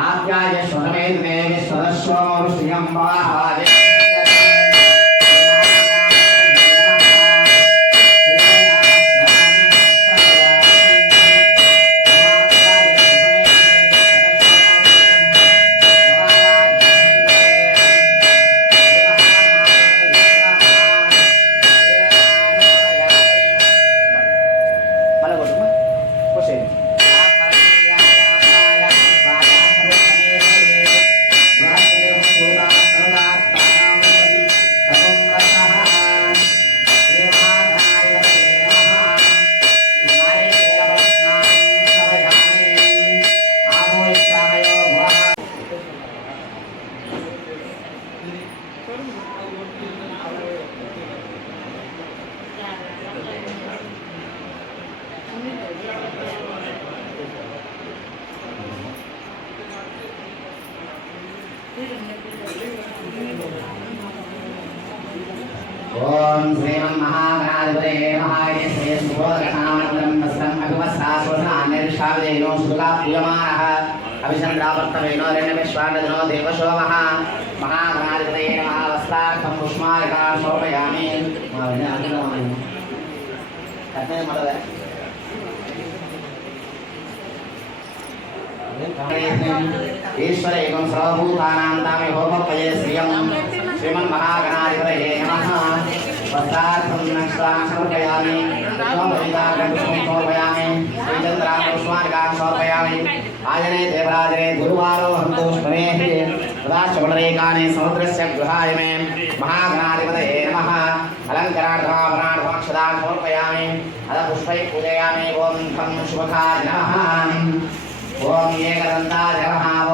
ఆప్యాయ స్వరమే దేవి స్వరస్వమౌ శ్రియం शाकदेनो शुक्ला प्रियमाणः अभिसन्द्रावर्तमेनो रण्यमेश्वानदनो देवशोमः महागणाधिपतये नमः। वस्त्रार्थं पुष्मालिका शोभयामि। ईश्वर एवं सर्वभूतानां तामि होमपये श्रियं। श्रीमन्महागणाधिपतये नमः। वस्त्रार्थं नक्षत्रां समर्पयामि। त्वं भविता गन्तुं शोभयामि विश्वानकान् समर्पयामि आजने देवराजने गुरुवारो हन्तोष्णे सदाशिवनरेकाने समुद्रस्य गृहाय मे महागणाधिपतये नमः। अलङ्करार्थाभरणार्थमक्षदान् समर्पयामि। अलपुष्पैः पूजयामि। ॐ खं शुभकाय नमः। ॐ एकदन्ताय नमः।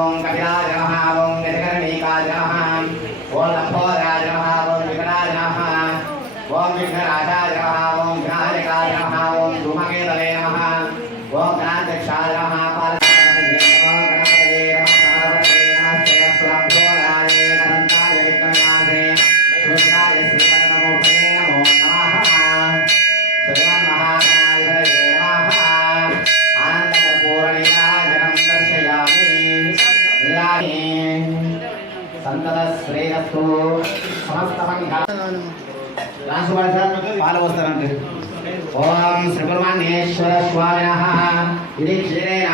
శ్రేయస్సు సమస్త పాలు వస్తారంటే ఓం శ్రీ శ్రీబ్రహ్మణ్యేశ్వర స్వామిన ఇది క్షీరేణ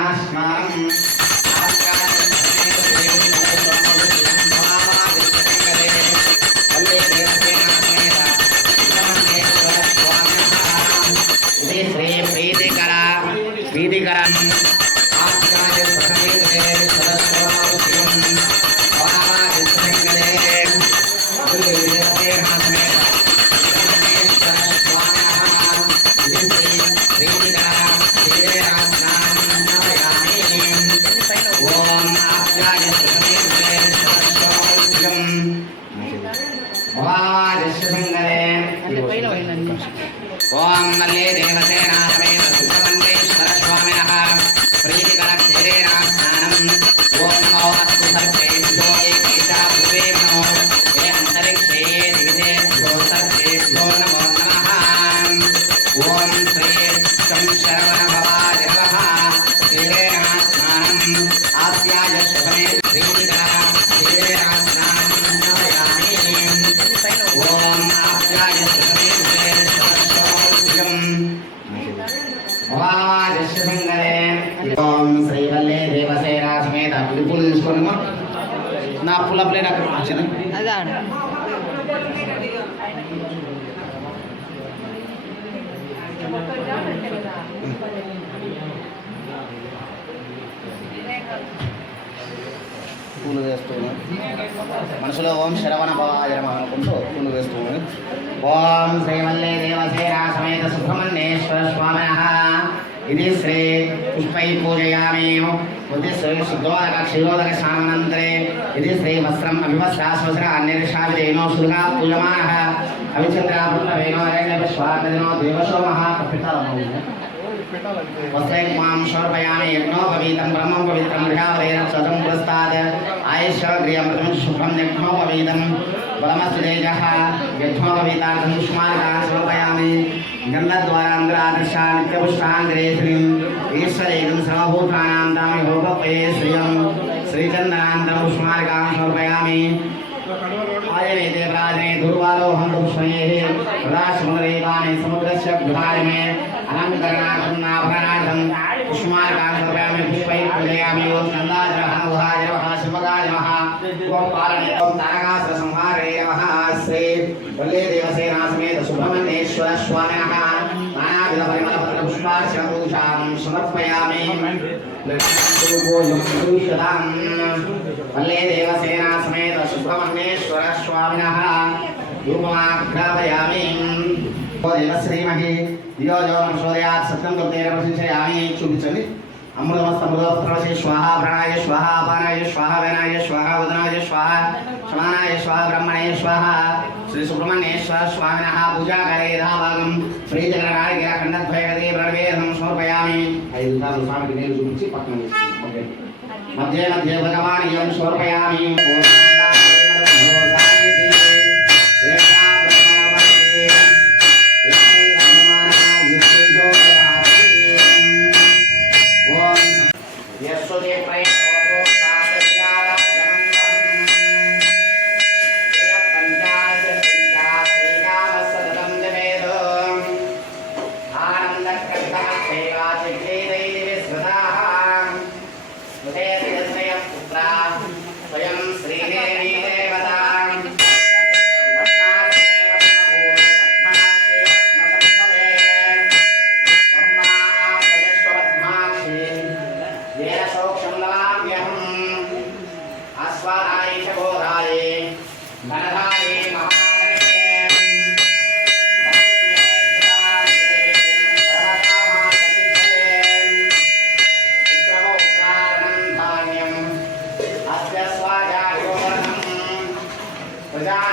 ఓం ఆజ్ఞాయ స్వసమేతే సదస్వమారుష్యం వామాయ ఓం మల్లే దేవసేనా సమేత సుబ్రహ్మణ్యేశ్వర స్వామినః ప్రీతికర క్షీరేణ స్నానం ఓం నమో అస్తు సర్వేభ్యో ఏకేశా భువే నమో ఏ అంతరిక్షే దివిజేభ్యో సర్వేభ్యో నమో నమః ఓం శ్రీ శం శరవణ భవాయ నమః క్షీరేణ స్నానం నా పుల్ల ప్లేట్ అక్కడ వచ్చింది పూలు వేస్తున్నాను మనసులో ఓం శరవణ భవాయ నమః అనుకుంటూ పూలు వేస్తున్నాను ఓం శ్రీమల్లే దేవసేన సమేత సుబ్రహ్మణ్యేశ్వర స్వామినః. ఇది శ్రీ పుష్పై పూజయామి ఇది శ్రీ శుద్ధోదక క్షీరోదక స్నానానంతరే ఇది శ్రీ వస్త్రం అభివస్త్రాశ్వసర అన్యర్షావిదేనో శృగా పూజమానః. అవిచంద్రాభృతవేనో అరణ్యపుష్పార్ణదినో దేవశోమః. కపితాలమౌ. वस्त्रैक्मां शोर्पयाने यज्ञो भवेदं ब्रह्मं पवित्रं गृहावरेण स्वतं पुरस्ताद्। आयुष्य गृहं प्रथमं शुभं यज्ञो भवेदं। बलमस्तु तेजः, यज्ञो भवेदार्थं कुष्मार्गान् शोर्पयामि गन्धद्वारान्द्रादर्शा नित्यपुष्टान्ध्रेश्रीम् ईश्वरेदं सर्वभूतानां तामि भोगपये श्रियं। श्रीचन्दनान्तं कुष्मार्गान् शोर्पयामि आयवेदे प्राजने दुर्वालोहं दुष्मये राशमुरेवाने समुद्रस्य गुहाय अनन्तकरणाभरणाभरणार्थं कुष्माकान्तव्यामि पुष्पैः पूजयामि ॐ नन्दाजनः गुहाजनः शिवगाजनः ॐ पालने तारकासुरसंहारे नमः। श्री वल्ले देवसेनासमेत सुब्रह्मण्येश्वर नानाविधपरिमलपत्रपुष्पार्चनपूजां समर्पयामि। वल्ले देवसेनासमेत सुब्रह्मण्येश्वर स्वामिनः। దేవశ్రీమహి దియోజోనం సూర్యాత్ సత్యం కృతేన ప్రశంసయామి చూపించండి. అమృతమస్తమృతోత్రవశి స్వాహ ప్రణాయ స్వాహ అపానాయ స్వాహ వేనాయ స్వాహ ఉదనాయ స్వాహ సమానాయ స్వాహ బ్రహ్మణే స్వాహ శ్రీ సుబ్రహ్మణ్యేశ్వర స్వామిన పూజాకారే యథాభాగం శ్రీ జగన్నారాయణ ఖండద్వయగదే ప్రణవేదం సమర్పయామి. ఐదు సార్లు స్వామికి నేను చూపించి పక్కన. మధ్య మధ్య భగవాన్ ఇయం సమర్పయామి. ได้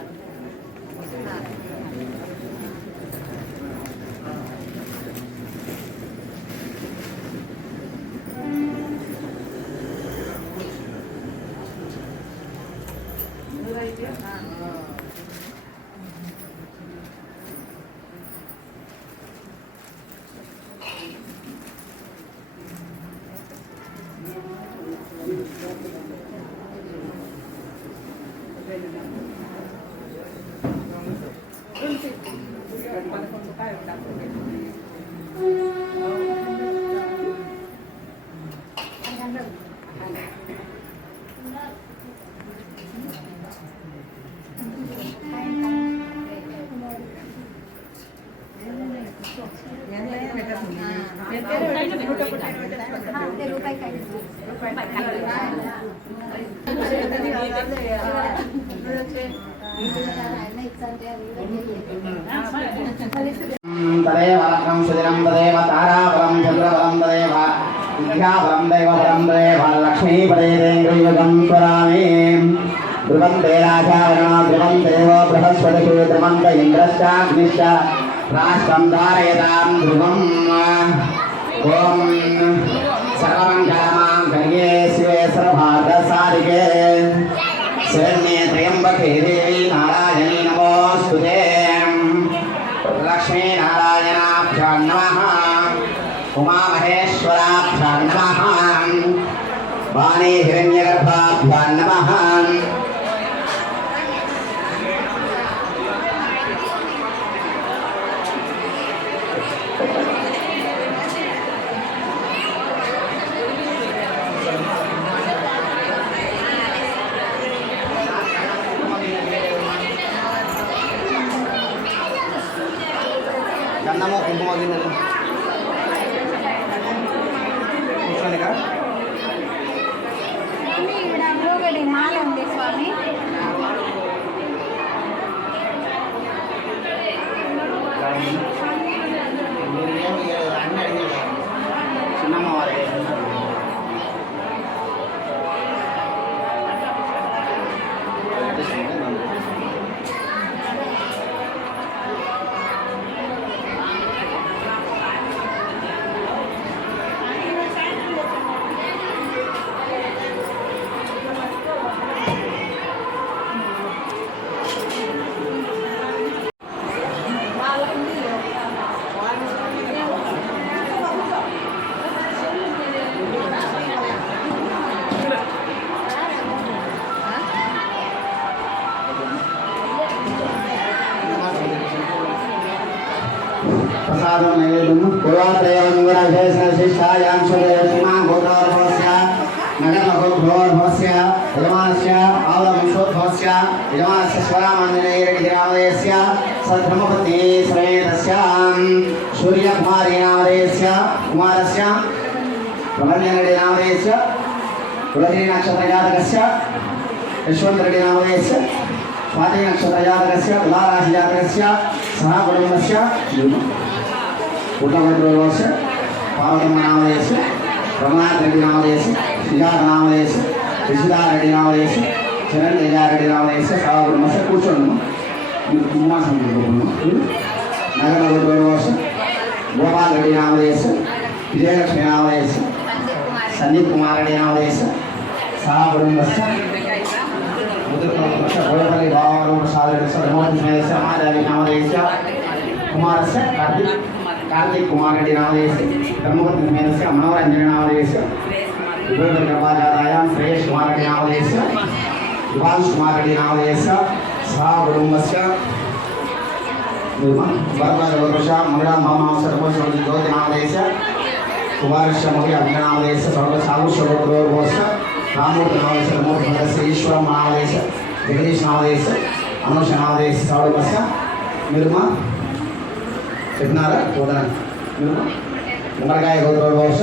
తదేవ లగ్నం సుదినం తదేవ తారాబలం చంద్రబలం తదేవ విద్యాబలం దైవబలం తదేవ లక్ష్మీపదేంద్రియుగం స్వరామి. ధ్రువంతే రాజావరణ ధ్రువం దేవో బృహస్పతి ధ్రువంత ఇంద్రశ్చాగ్నిశ్చ. రాష్ట్రం ధారయతాం ధ్రువం ఓం సర్వమంగళమాంగళ్యే శివే సర్వార్థసారికే శరణ్యే త్రయంబకే దేవి నారాయణీ నమోస్తుతే లక్ష్మీనారాయణాభ్యాం నమ ఉమామహేశ్వరాభ్యాం నమ వాణీ హిరణ్యగర్భాభ్యాం నమ 干那么多工作，你们。ప్రసాదం నైవేద్యం పూర్వాత్రయమంగళశేషాయాం సూర్యసీమాన్ గోత్రోద్భవస్య యజమానస్య ఆవలంశోద్భవస్య యజమానస్య స్వరామాంజనేయరెడ్డిరామదేయస్య సద్బ్రహ్మపత్ని సమేతస్యాం సూర్యకుమారీ కుమారస్య ప్రభంజనరెడ్డి నామదేయస్య కులగిరి నక్షత్ర స్వాతి నక్షత్రజాతకస్య సహ కుటుంబస్య కుటుంబस्य పార్వతమ్మ నామదేశ రమణాథ్ రెడ్డి నామదేశ సుజాత నామదేశ విశుధారెడ్డి నామదేశ చరణ్ తేజారెడ్డి నామదేశ సహ కుటుంబస్య కూర్చోండి కుమాసం నగర కుటుంబస్ గోపాల్ రెడ్డి నామదేశ విజయలక్ష్మి నామదేశ సందీప్ కుమార్ రెడ్డి నామదేశ సహ కుటుంబస్య గోడపల్లి బాబారావు ప్రసాద్ రెడ్డి ధర్మోత్సవ సమాజావి నామదేశ కుమారస్య కార్తీక్ కార్తీక్ కుమార్ రెడ్డి నామదేశ ధర్మపతి సమేతస్య మనోరంజన నామదేశ వివేక కృపాజాతాయాం శ్రేయస్ కుమార్ రెడ్డి నామదేశ యువాంశ్ కుమార్ రెడ్డి నామదేశ సహా కుటుంబస్య భరద్వాజ మహిళా మహామాంస సర్వస్వతి జ్యోతి నామదేశ కుమారస్య మహి అగ్నినామదేశ సర్వ సాగుష్వరోగోశ రామూర్తి నామదేశ రమూర్తి భగస్య ఈశ్వరం నామదేశ జగదీష్ నామదేశ అనుష నామదేశ సౌరభస్య నిర్మా చెప్పినారా చూడండి నిర్మా గుమ్మడికాయ గోత్రోభవశ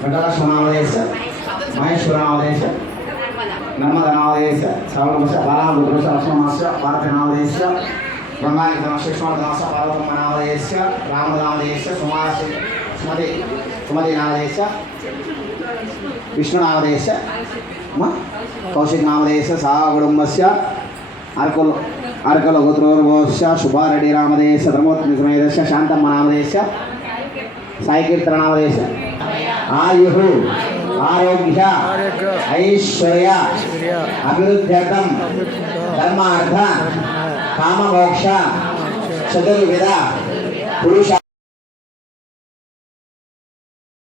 వెంకటలక్ష్మ నామదేశ మహేశ్వర నామదేశ నర్మద నామదేశ సౌరభస్య బాలామృత లక్ష్మణస్య భారత నామదేశ గంగాని శిష్మదాస పార్వతమ్మ నామదేశ రామనామదేశ సుమాసి సుమతి సుమతి నామదేశ విష్ణునామదేశ కౌశిక్ నామదేశ సహా కుటుంబస్య అర్కుల్ అర్కల గోత్రోర్భోస్య శుభారెడ్డి రామదేశ ధర్మోత్మి సమేదస్య శాంతమ్మ నామదేశ సాయికీర్తన నామదేశ. ఆయు ఆరోగ్య ఐశ్వర్య అభివృద్ధ్యర్థం ధర్మార్థ కామమోక్ష చతుర్విధ పురుష